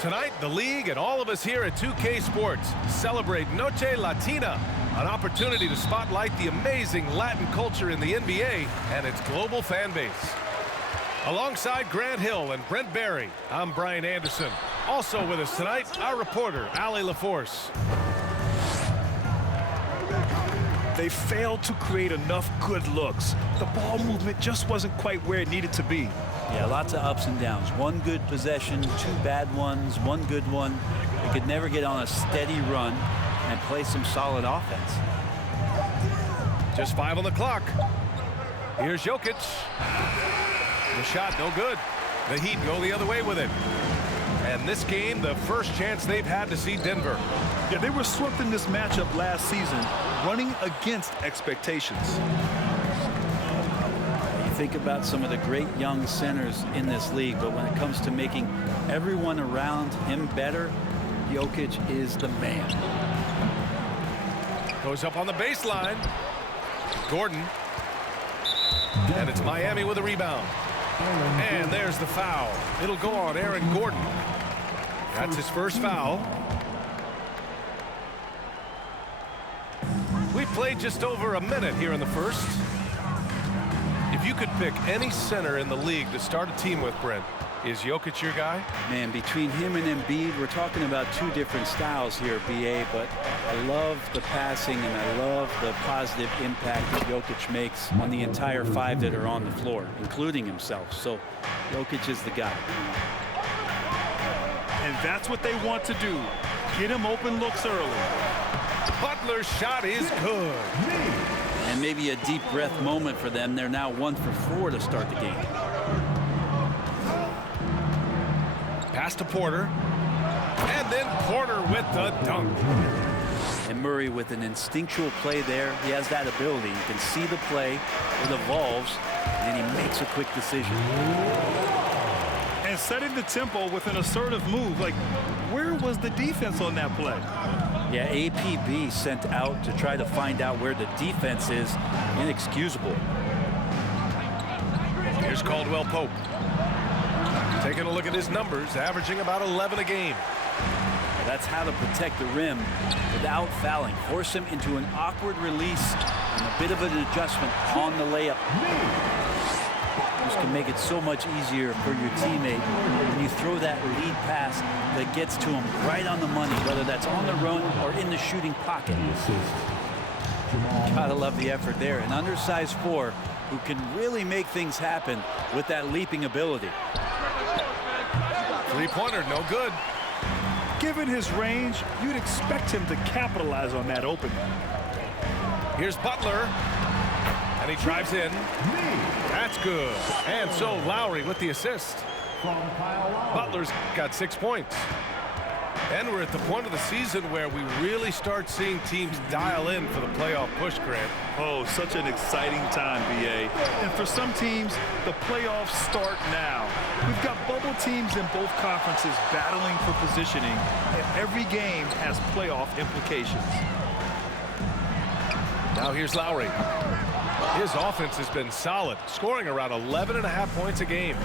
Tonight, the league and all of us here at 2K Sports celebrate Noche Latina, an opportunity to spotlight the amazing Latin culture in the NBA and its global fan base. Alongside Grant Hill and Brent Barry, I'm Brian Anderson. Also with us tonight, our reporter, Allie LaForce. They failed to create enough good looks. The ball movement just wasn't quite where it needed to be. Yeah, lots of ups and downs. One good possession, two bad ones, one good one. They could never get on a steady run and play some solid offense. Just 5 on the clock. Here's Jokic. The shot, no good. The Heat go the other way with it. And this game, the first chance they've had to see Denver. Yeah, they were swept in this matchup last season, running against expectations. Think about some of the great young centers in this league, but when it comes to making everyone around him better, Jokic is the man. Goes up on the baseline. Gordon. And it's Miami with a rebound. And there's the foul. It'll go on Aaron Gordon. That's his first foul. We played just over a minute here in the first. If you could pick any center in the league to start a team with, Brent, is Jokic your guy? Man, between him and Embiid, we're talking about two different styles here, BA, but I love the passing and I love the positive impact that Jokic makes on the entire five that are on the floor, including himself. So Jokic is the guy. And that's what they want to do. Get him open looks early. Butler's shot is good. And maybe a deep breath moment for them. They're now 1 for 4 to start the game. Pass to Porter. And then Porter with the dunk. And Murray with an instinctual play there. He has that ability. You can see the play. It evolves. And then he makes a quick decision. And setting the tempo with an assertive move. Like, where was the defense on that play? Yeah, APB sent out to try to find out where the defense is. Inexcusable. Here's Caldwell Pope. Taking a look at his numbers, averaging about 11 a game. That's how to protect the rim without fouling. Force him into an awkward release and a bit of an adjustment on the layup. This can make it so much easier for your teammate when you throw that lead pass that gets to him right on the money, whether that's on the run or in the shooting pocket. Gotta love the effort there. An undersized 4 who can really make things happen with that leaping ability. Three-pointer, no good. Given his range, you'd expect him to capitalize on that opening. Here's Butler. And he drives in. That's good. And so Lowry with the assist. Butler's got 6 points. And we're at the point of the season where we really start seeing teams dial in for the playoff push, Grant. Oh, such an exciting time, BA. And for some teams, the playoffs start now. We've got bubble teams in both conferences battling for positioning, and every game has playoff implications. Now here's Lowry. His offense has been solid, scoring around 11.5 points a game.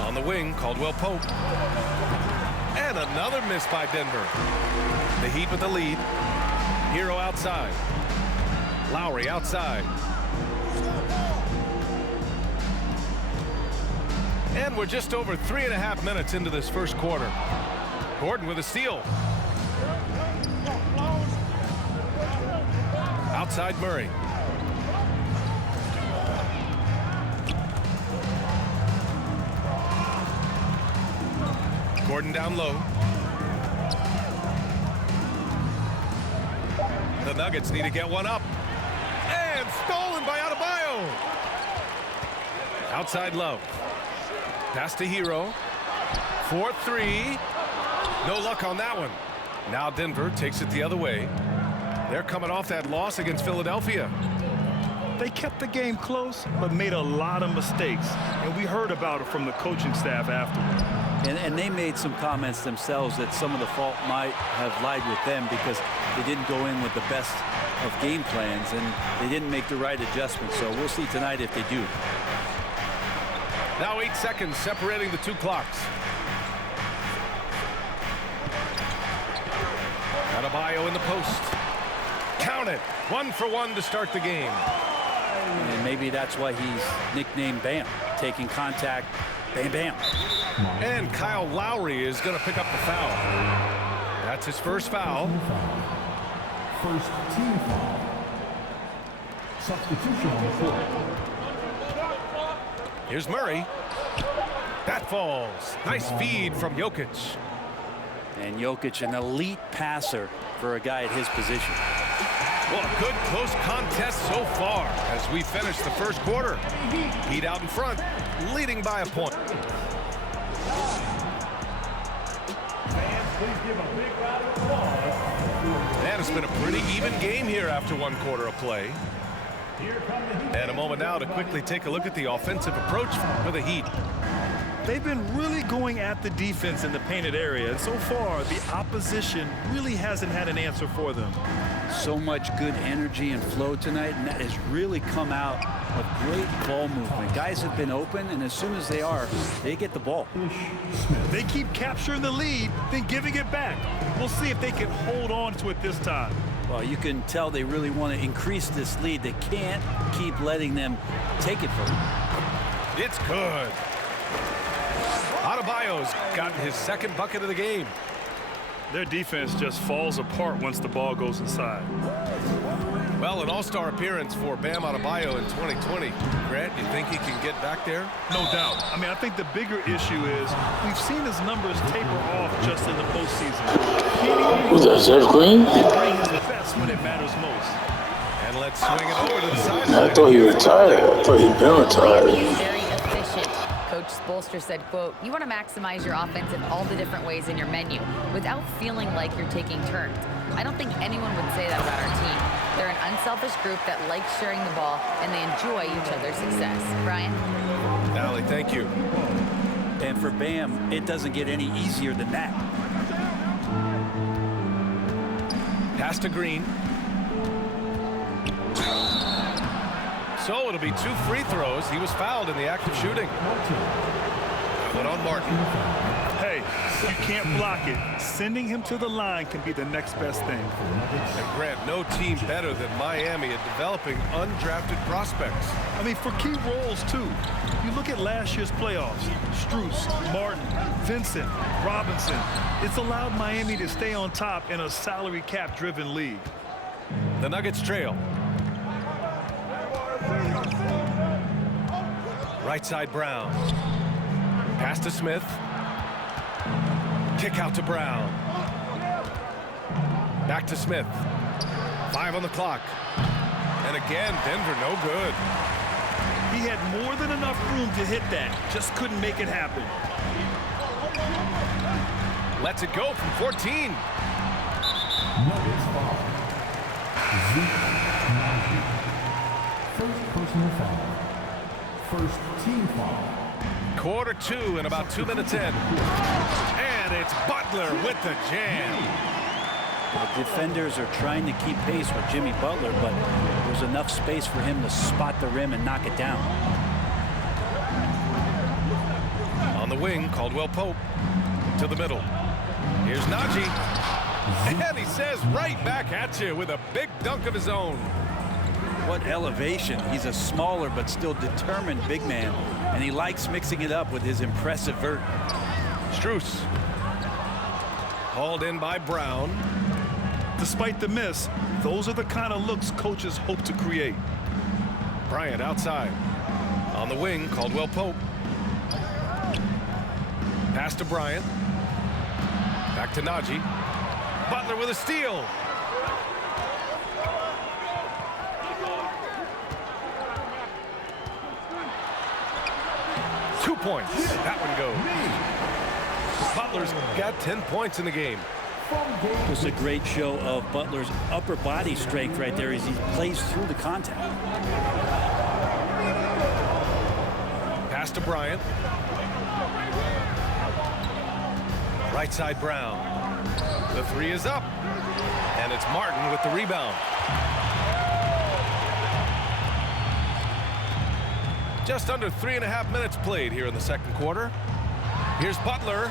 On the wing, Caldwell Pope. And another miss by Denver. The Heat with the lead. Hero outside. Lowry outside. And we're just over 3.5 minutes into this first quarter. Gordon with a steal. Outside Murray. Gordon down low. The Nuggets need to get one up. And stolen by Adebayo. Outside Love. Pass to Hero. 4-3. No luck on that one. Now Denver takes it the other way. They're coming off that loss against Philadelphia. They kept the game close, but made a lot of mistakes. And we heard about it from the coaching staff afterward. And they made some comments themselves that some of the fault might have lied with them because they didn't go in with the best of game plans and they didn't make the right adjustments. So we'll see tonight if they do. Now 8 seconds separating the two clocks. Adebayo in the post. Count it. 1 for 1 to start the game. And maybe that's why he's nicknamed Bam. Taking contact, bam, bam. And Kyle Lowry is going to pick up the foul. That's his first foul. First team foul. Substitution on the floor. Here's Murray. That falls. Nice feed from Jokic. And Jokic, an elite passer for a guy at his position. Well, a good close contest so far as we finish the first quarter. Heat out in front, leading by a point. And it's been a pretty even game here after 1 quarter of play. And a moment now to quickly take a look at the offensive approach for the Heat. They've been really going at the defense in the painted area, and so far the opposition really hasn't had an answer for them. So much good energy and flow tonight, and that has really come out of great ball movement. Guys have been open, and as soon as they are, they get the ball. They keep capturing the lead, then giving it back. We'll see if they can hold on to it this time. Well, you can tell they really want to increase this lead. They can't keep letting them take it from them. It's good. Adebayo's gotten his second bucket of the game. Their defense just falls apart once the ball goes inside. Well, an all-star appearance for Bam Adebayo in 2020. Grant, you think he can get back there? No doubt. I mean, I think the bigger issue is we've seen his numbers taper off just in the postseason. Was that Jeff Green? He brings his best when it matters most. And let's swing it over to the sideline. I thought he retired. I thought he'd been retired. Very efficient. Coach Spoelstra said, quote, "You want to maximize your offense in all the different ways in your menu without feeling like you're taking turns." I don't think anyone would say that about our team. They're an unselfish group that likes sharing the ball, and they enjoy each other's success. Brian? Allie, thank you. And for Bam, it doesn't get any easier than that. Pass to Green. So it'll be 2 free throws. He was fouled in the act of shooting. One on Martin. Hey, you can't block it. Sending him to the line can be the next best thing. And Grant, no team better than Miami at developing undrafted prospects. I mean, for key roles, too. You look at last year's playoffs. Strus, Martin, Vincent, Robinson. It's allowed Miami to stay on top in a salary cap-driven league. The Nuggets trail. Right side Brown. Pass to Smith. Kick out to Brown. Back to Smith. 5 on the clock. And again, Denver no good. He had more than enough room to hit that. Just couldn't make it happen. Lets it go from 14. Nuggets foul. Zeke Naji. First personal foul. First team foul. Quarter 2 and about 2 minutes in. And it's Butler with the jam. The defenders are trying to keep pace with Jimmy Butler, but there's enough space for him to spot the rim and knock it down. On the wing, Caldwell Pope to the middle. Here's Naji. And he says right back at you with a big dunk of his own. What elevation. He's a smaller but still determined big man, and he likes mixing it up with his impressive vert. Strus. Hauled in by Brown. Despite the miss, those are the kind of looks coaches hope to create. Bryant outside. On the wing, Caldwell Pope. Pass to Bryant. Back to Naji. Butler with a steal. Two points. That one goes. Butler's got 10 points in the game. Just a great show of Butler's upper body strength right there as he plays through the contact. Pass to Bryant. Right side Brown. The 3 is up. And it's Martin with the rebound. Just under 3.5 minutes played here in the second quarter. Here's Butler.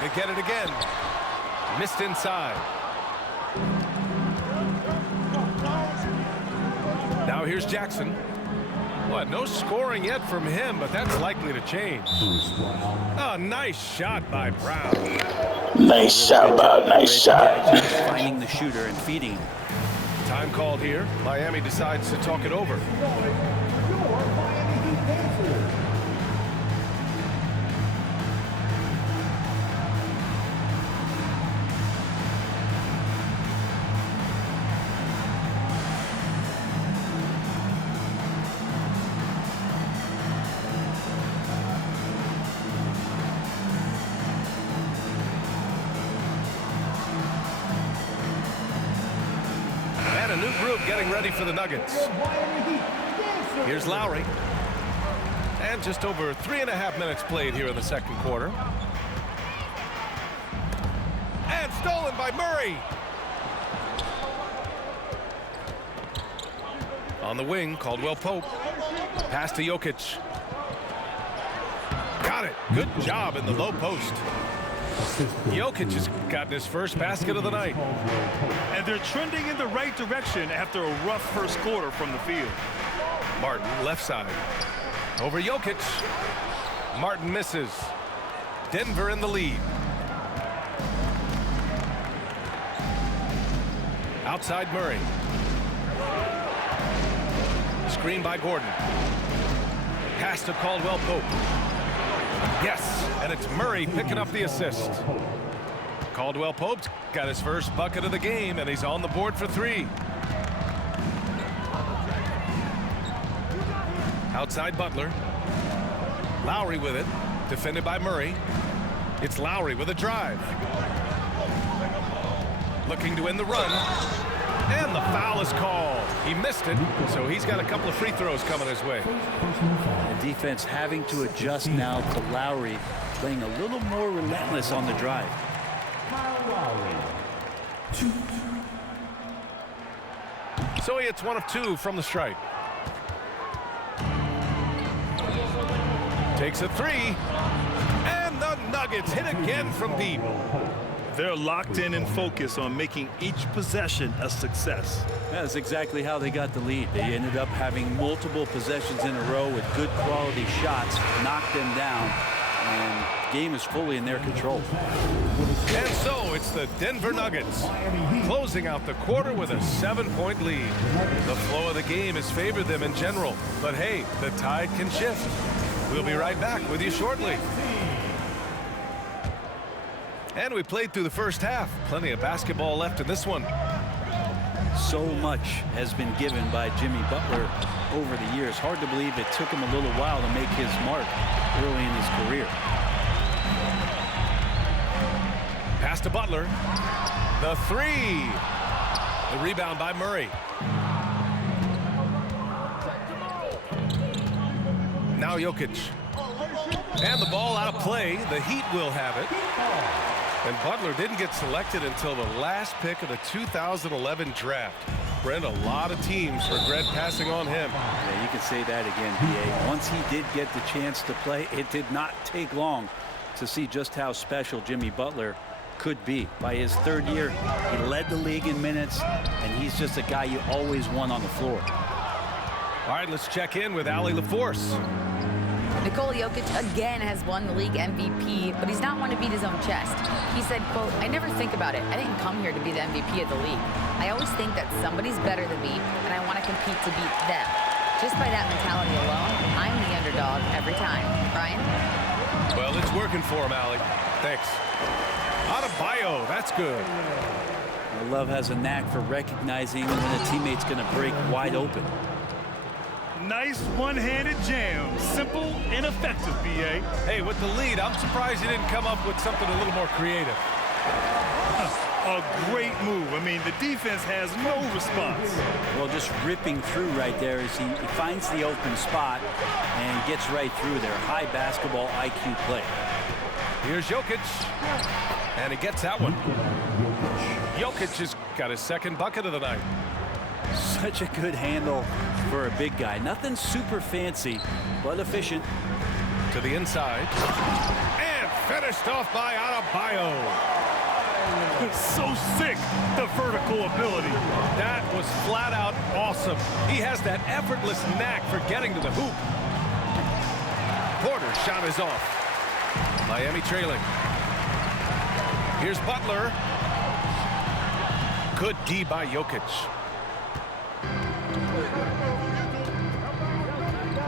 They get it again. Missed inside. Now here's Jackson. What? No scoring yet from him, but that's likely to change. Oh, nice shot by Brown. Nice shot, Bob. Nice shot. Finding the shooter and feeding him. Time called here. Miami decides to talk it over. And a new group getting ready for the Nuggets. Here's Lowry. And just over 3.5 minutes played here in the second quarter. And stolen by Murray. On the wing, Caldwell Pope. Pass to Jokic. Got it. Good job in the low post. Jokic has gotten his first basket of the night. And they're trending in the right direction after a rough first quarter from the field. Martin, left side. Over Jokic. Martin misses. Denver in the lead. Outside Murray. Screen by Gordon. Pass to Caldwell Pope. Yes, and it's Murray picking up the assist. Caldwell Pope's got his first bucket of the game, and he's on the board for 3. Outside Butler. Lowry with it. Defended by Murray. It's Lowry with a drive. Looking to end the run. And the foul is called. He missed it, so he's got a couple of free throws coming his way. The defense having to adjust now to Lowry, playing a little more relentless on the drive. So he hits 1 of 2 from the stripe. Takes a 3. And the Nuggets hit again from deep. They're locked in and focused on making each possession a success. That's exactly how they got the lead. They ended up having multiple possessions in a row with good quality shots, knocked them down, and the game is fully in their control. And so it's the Denver Nuggets closing out the quarter with a 7-point lead. The flow of the game has favored them in general, but hey, the tide can shift. We'll be right back with you shortly. And we played through the first half. Plenty of basketball left in this one. So much has been given by Jimmy Butler over the years. Hard to believe it took him a little while to make his mark early in his career. Pass to Butler. The 3. The rebound by Murray. Now Jokic. And the ball out of play. The Heat will have it. And Butler didn't get selected until the last pick of the 2011 draft. Brent, a lot of teams regret passing on him. Yeah, you can say that again, BA. Once he did get the chance to play, it did not take long to see just how special Jimmy Butler could be. By his 3rd year, he led the league in minutes, and he's just a guy you always want on the floor. All right, let's check in with Allie LaForce. Nikola Jokic again has won the league MVP, but he's not one to beat his own chest. He said, quote, "I never think about it. I didn't come here to be the MVP of the league. I always think that somebody's better than me, and I want to compete to beat them. Just by that mentality alone, I'm the underdog every time." Brian? Well, it's working for him, Allie. Thanks. Adebayo, that's good. Love has a knack for recognizing when a teammate's going to break wide open. Nice one-handed jam. Simple and effective, BA. Hey, with the lead, I'm surprised he didn't come up with something a little more creative. A great move. I mean, the defense has no response. Well, just ripping through right there as he finds the open spot and gets right through there. High basketball IQ play. Here's Jokic. And he gets that one. Jokic has got his 2nd bucket of the night. Such a good handle for a big guy. Nothing super fancy, but efficient. To the inside. And finished off by Adebayo. So sick, the vertical ability. That was flat out awesome. He has that effortless knack for getting to the hoop. Porter's shot is off. Miami trailing. Here's Butler. Good D by Jokic.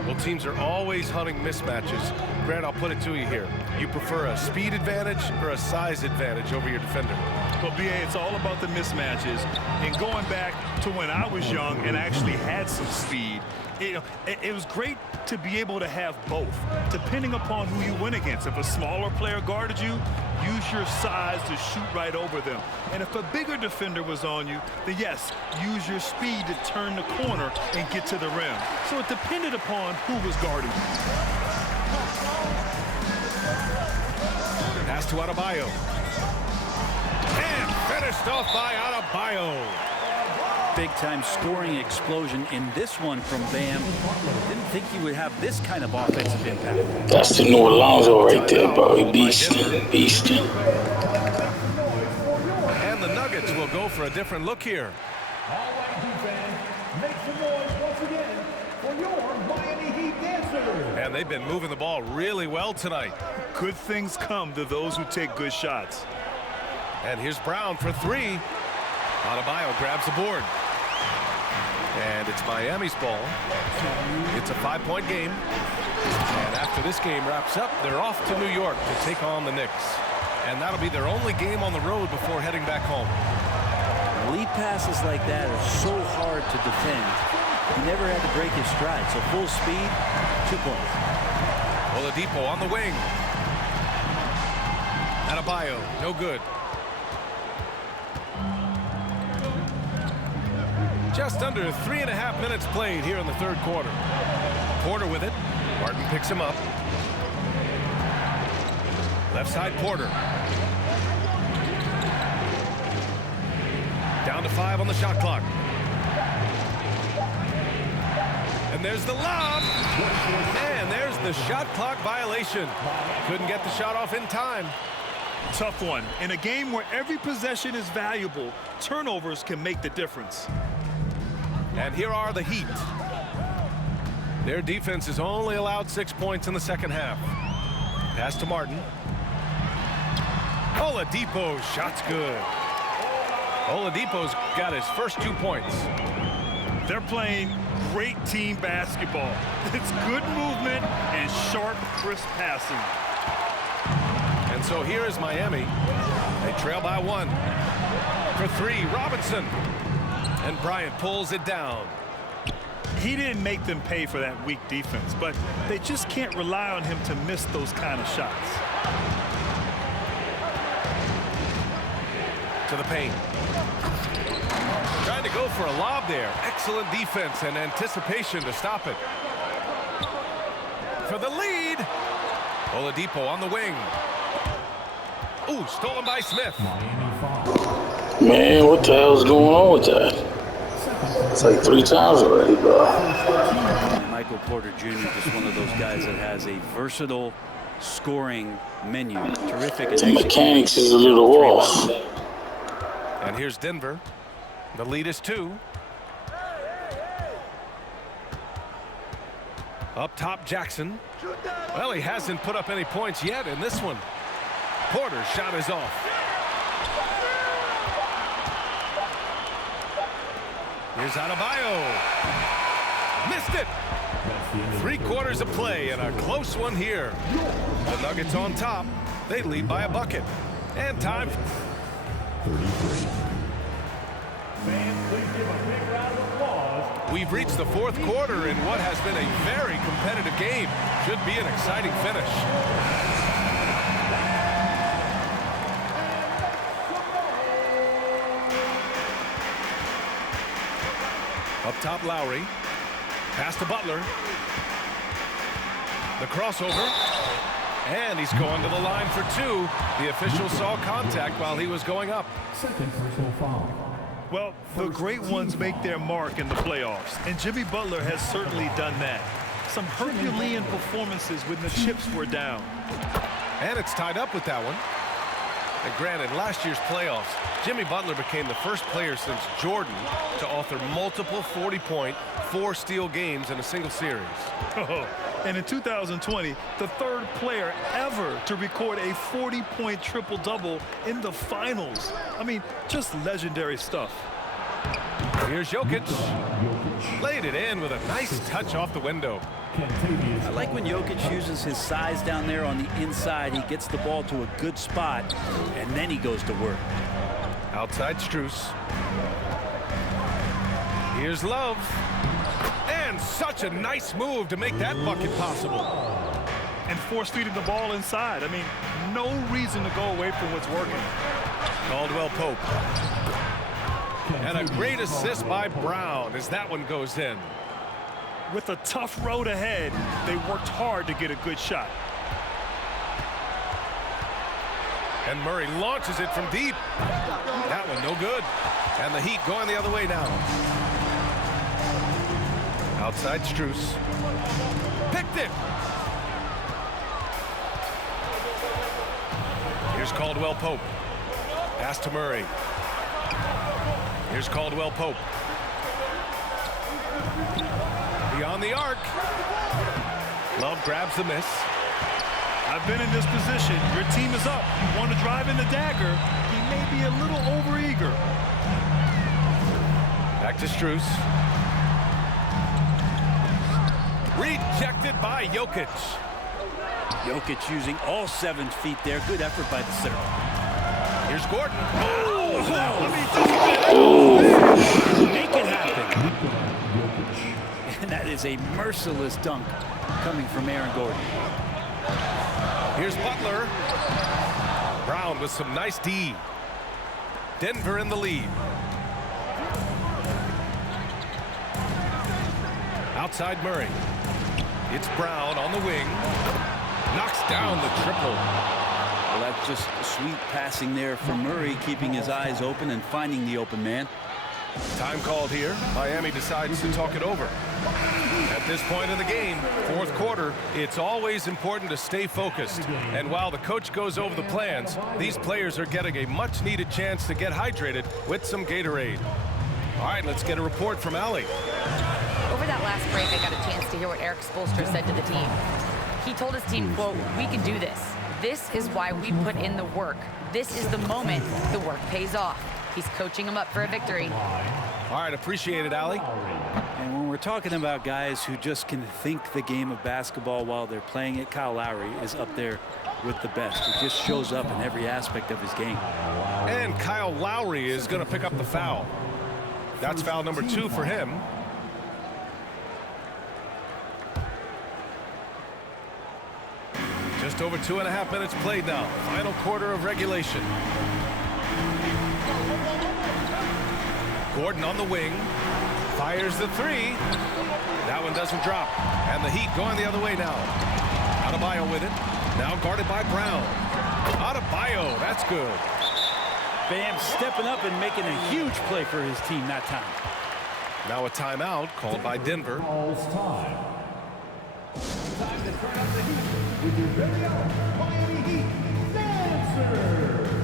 Well, teams are always hunting mismatches. Grant, I'll put it to you here. You prefer a speed advantage or a size advantage over your defender? Well, BA, it's all about the mismatches. And going back to when I was young and actually had some speed, it was great to be able to have both, depending upon who you went against. If a smaller player guarded you, use your size to shoot right over them. And if a bigger defender was on you, then yes, use your speed to turn the corner and get to the rim. So it depended upon who was guarding you. Pass to Adebayo. And finished off by Adebayo. Big-time scoring explosion in this one from Bam. Didn't think he would have this kind of offensive impact. That's the new Alonzo right there, bro. He beastin', beastin'. And the Nuggets will go for a different look here. All right, Heat fans, make some noise once again for your Miami Heat dancers. And they've been moving the ball really well tonight. Good things come to those who take good shots. And here's Brown for three. Adebayo grabs the board. And it's Miami's ball. It's a 5-point game. And after this game wraps up, they're off to New York to take on the Knicks. And that'll be their only game on the road before heading back home. Lead passes like that are so hard to defend. He never had to break his stride. So full speed, 2 points. Oladipo on the wing. Adebayo, no good. Just under 3.5 minutes played here in the third quarter. Porter with it. Martin picks him up. Left side Porter. Down to 5 on the shot clock. And there's the lob. And there's the shot clock violation. Couldn't get the shot off in time. Tough one. In a game where every possession is valuable, turnovers can make the difference. And here are the Heat. Their defense has only allowed 6 points in the second half. Pass to Martin. Oladipo, shot's good. Oladipo's got his first 2 points. They're playing great team basketball. It's good movement and sharp, crisp passing. And so here is Miami. They trail by 1. For 3, Robinson. And Bryant pulls it down. He didn't make them pay for that weak defense, but they just can't rely on him to miss those kind of shots. To the paint. Trying to go for a lob there. Excellent defense and anticipation to stop it. For the lead. Oladipo on the wing. Ooh, stolen by Smith. Man, what the hell's going on with that? It's like 3 times already, bro. Michael Porter Jr. just one of those guys that has a versatile scoring menu. Terrific. The mechanics is a little off. And here's Denver. The lead is 2. Up top, Jackson. Well, he hasn't put up any points yet in this one. Porter's shot is off. Here's Adebayo. Missed it. 3 quarters of play and a close one here. The Nuggets on top. They lead by a bucket. And time. 33. Fans, please give a big round of applause. We've reached the 4th quarter in what has been a very competitive game. Should be an exciting finish. Up top, Lowry. Pass to Butler. The crossover. And he's going to the line for 2. The official saw contact while he was going up. Second personal foul. Well, the great ones make their mark in the playoffs, and Jimmy Butler has certainly done that. Some Herculean performances when the chips were down. And it's tied up with that one. And granted, last year's playoffs, Jimmy Butler became the first player since Jordan to author multiple 40-point, 4-steal games in a single series. And in 2020, the third player ever to record a 40-point triple-double in the finals. I mean, just legendary stuff. Here's Jokic. Laid it in with a nice touch off the window. I like when Jokic uses his size down there on the inside. He gets the ball to a good spot, and then he goes to work. Outside Strus. Here's Love. And such a nice move to make that bucket possible. And force-feeding the ball inside. I mean, no reason to go away from what's working. Caldwell Pope. And a great assist by Brown as that one goes in. With a tough road ahead, they worked hard to get a good shot. And Murray launches it from deep. That one no good. And the Heat going the other way now. Outside Strus. Picked it. Here's Caldwell Pope. Pass to Murray. Here's Caldwell Pope. Beyond the arc. Love grabs the miss. I've been in this position. Your team is up. You want to drive in the dagger. He may be a little overeager. Back to Strus. Rejected by Jokic. Jokic using all 7 feet there. Good effort by the center. Here's Gordon. Make it happen. And that is a merciless dunk coming from Aaron Gordon. Here's Butler. Brown with some nice D. Denver in the lead. Outside Murray. It's Brown on the wing. Knocks down the triple. Well, that's just sweet passing there from Murray, keeping his eyes open and finding the open man. Time called here. Miami decides to talk it over. At this point in the game, fourth quarter, it's always important to stay focused. And while the coach goes over the plans, these players are getting a much-needed chance to get hydrated with some Gatorade. All right, let's get a report from Allie. Over that last break, I got a chance to hear what Erik Spoelstra said to the team. He told his team, quote, "We can do this. This is why we put in the work. This is the moment the work pays off." He's coaching them up for a victory. All right, appreciate it, Allie. And when we're talking about guys who just can think the game of basketball while they're playing it, Kyle Lowry is up there with the best. He just shows up in every aspect of his game. And Kyle Lowry is going to pick up the foul. That's foul number 2 for him. Just over 2.5 minutes played now. Final quarter of regulation. Gordon on the wing. Fires the 3. That one doesn't drop. And the Heat going the other way now. Adebayo with it. Now guarded by Brown. Adebayo, that's good. Bam stepping up and making a huge play for his team that time. Now a timeout called by Denver. Time to turn up the heat with your very own Miami Heat Dancer.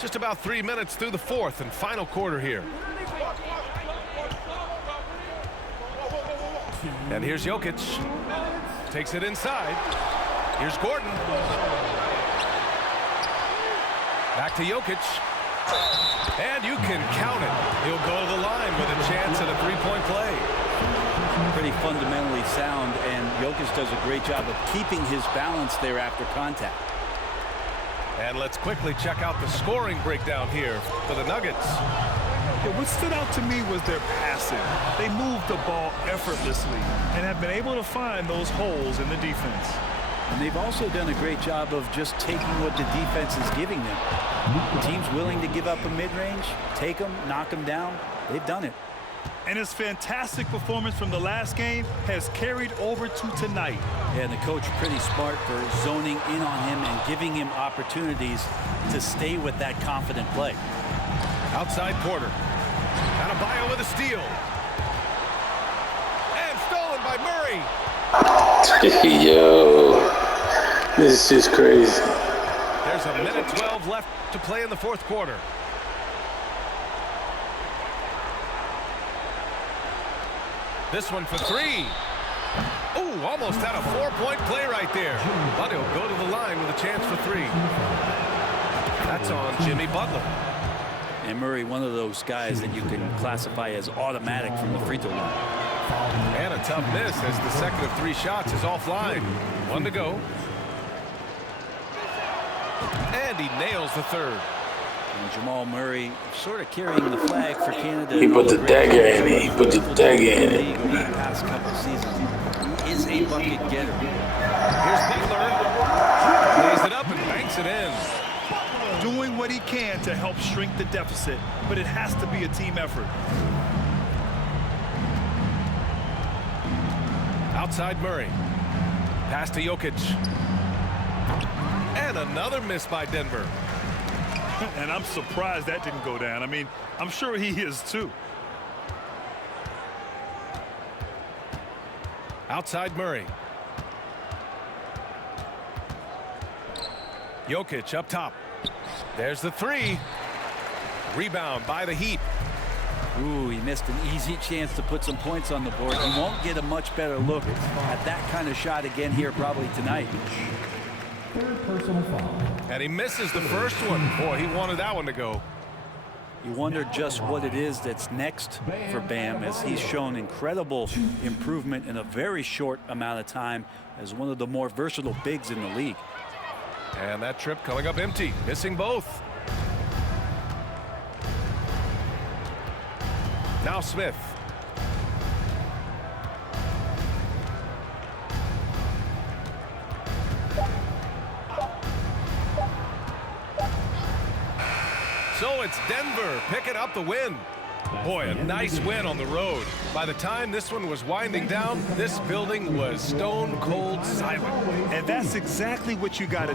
Just about 3 minutes through the fourth and final quarter here. And here's Jokic. Takes it inside. Here's Gordon. Back to Jokic. And you can count it. He'll go to the line with a three-point play. Pretty fundamentally sound, and Jokic does a great job of keeping his balance there after contact. And let's quickly check out the scoring breakdown here for the Nuggets. Yeah, what stood out to me was their passing. They moved the ball effortlessly and have been able to find those holes in the defense. And they've also done a great job of just taking what the defense is giving them. Teams willing to give up a mid-range, take them, knock them down. They've done it. And his fantastic performance from the last game has carried over to tonight. Yeah, and the coach pretty smart for zoning in on him and giving him opportunities to stay with that confident play. Outside Porter. Adebayo with a steal. And stolen by Murray. Yo, this is crazy. There's a minute 12 left to play in the fourth quarter. This one for three. Ooh, almost had a four-point play right there. But he'll go to the line with a chance for three. That's on Jimmy Butler. And Murray, one of those guys that you can classify as automatic from the free throw line. And a tough miss as the second of three shots is offline. One to go. And he nails the third. And Jamal Murray sort of carrying the flag for Canada. He put the dagger in it. He put the dagger in it. Over the past couple seasons, he is a bucket getter. Here's Butler. Lays it up and banks it in. Doing what he can to help shrink the deficit, but it has to be a team effort. Outside Murray. Pass to Jokic. And another miss by Denver. And I'm surprised that didn't go down. I mean, I'm sure he is too. Outside Murray. Jokic up top. There's the three. Rebound by the Heat. Ooh, he missed an easy chance to put some points on the board. He won't get a much better look at that kind of shot again here probably tonight. Third personal foul. And he misses the first one. Boy, he wanted that one to go. You wonder just what it is that's next for Bam, as he's shown incredible improvement in a very short amount of time as one of the more versatile bigs in the league. And that trip coming up empty, missing both. Now Smith. So it's Denver picking up the win. Boy, a nice win on the road. By the time this one was winding down, this building was stone cold silent. And that's exactly what you got to